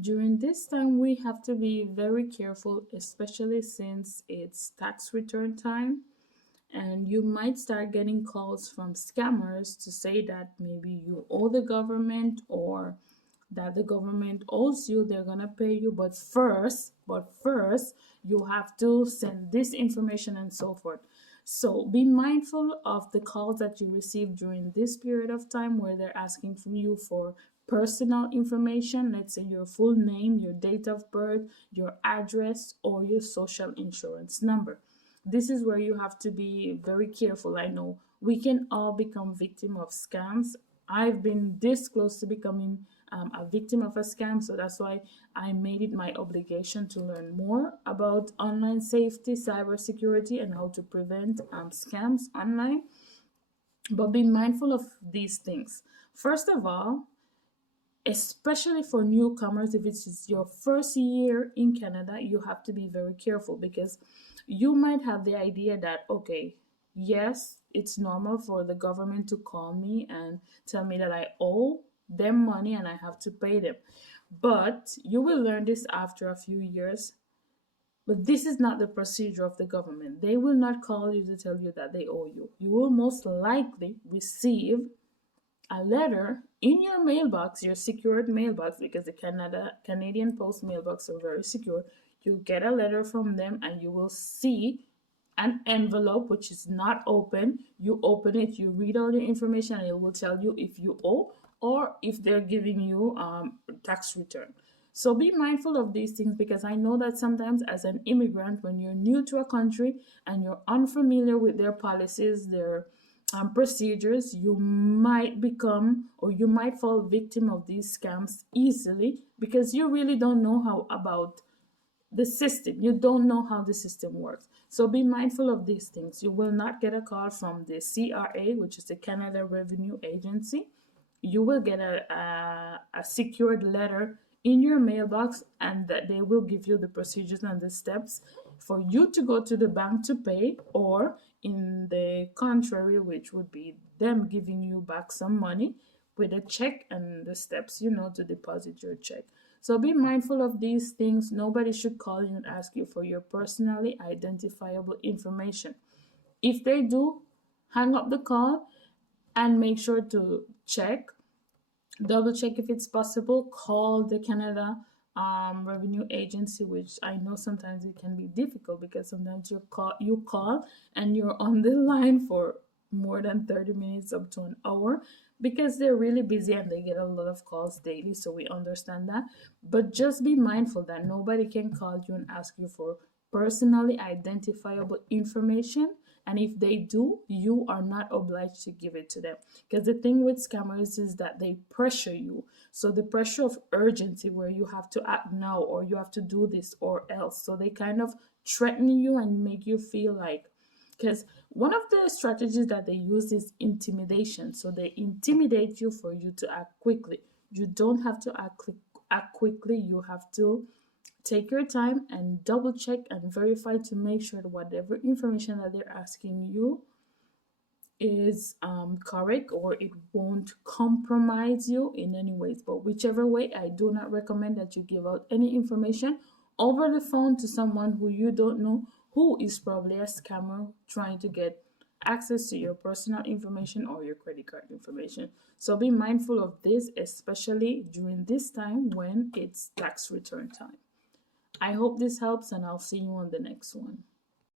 During this time, we have to be very careful, especially since it's tax return time. And you might start getting calls from scammers to say that maybe you owe the government or that the government owes you, they're gonna pay you, but first you have to send this information and so forth. So be mindful of the calls that you receive during this period of time where they're asking from you for personal information, let's say your full name, your date of birth, your address, or your social insurance number. This is where you have to be very careful. I know we can all become victim of scams. I've been this close to becoming a victim of a scam, so that's why I made it my obligation to learn more about online safety, cybersecurity, and how to prevent scams online. But be mindful of these things. First of all, especially for newcomers, if it's your first year in Canada, you have to be very careful because you might have the idea that, okay, yes, it's normal for the government to call me and tell me that I owe them money and I have to pay them. But you will learn this after a few years. But this is not the procedure of the government. They will not call you to tell you that they owe you. You will most likely receive a letter in your mailbox, your secured mailbox, because the Canadian Post mailbox are very secure. You get a letter from them and you will see an envelope which is not open. You open it, you read all the information, and it will tell you if you owe or if they're giving you tax return. So be mindful of these things because I know that sometimes as an immigrant, when you're new to a country and you're unfamiliar with their policies, their procedures, you might become or you might fall victim of these scams easily because you really don't know how about the system. You don't know how the system works. So be mindful of these things. You will not get a call from the CRA, which is the Canada Revenue Agency. You will get a secured letter in your mailbox and that they will give you the procedures and the steps for you to go to the bank to pay, or in the contrary, which would be them giving you back some money with a check and the steps, to deposit your check. So be mindful of these things. Nobody should call you and ask you for your personally identifiable information. If they do, hang up the call and make sure to double check if it's possible. Call the Canada Revenue Agency, which I know sometimes it can be difficult because sometimes you call and you're on the line for more than 30 minutes up to an hour because they're really busy and they get a lot of calls daily, so we understand that. But just be mindful that nobody can call you and ask you for personally identifiable information, and if they do, you are not obliged to give it to them. Because the thing with scammers is that they pressure you. So the pressure of urgency where you have to act now or you have to do this or else. So they kind of threaten you and make you feel like, because one of the strategies that they use is intimidation. So they intimidate you for you to act quickly. You don't have to act quickly. You have to take your time and double check and verify to make sure that whatever information that they're asking you is correct or it won't compromise you in any ways. But whichever way, I do not recommend that you give out any information over the phone to someone who you don't know, who is probably a scammer trying to get access to your personal information or your credit card information. So be mindful of this, especially during this time when it's tax return time. I hope this helps and I'll see you on the next one.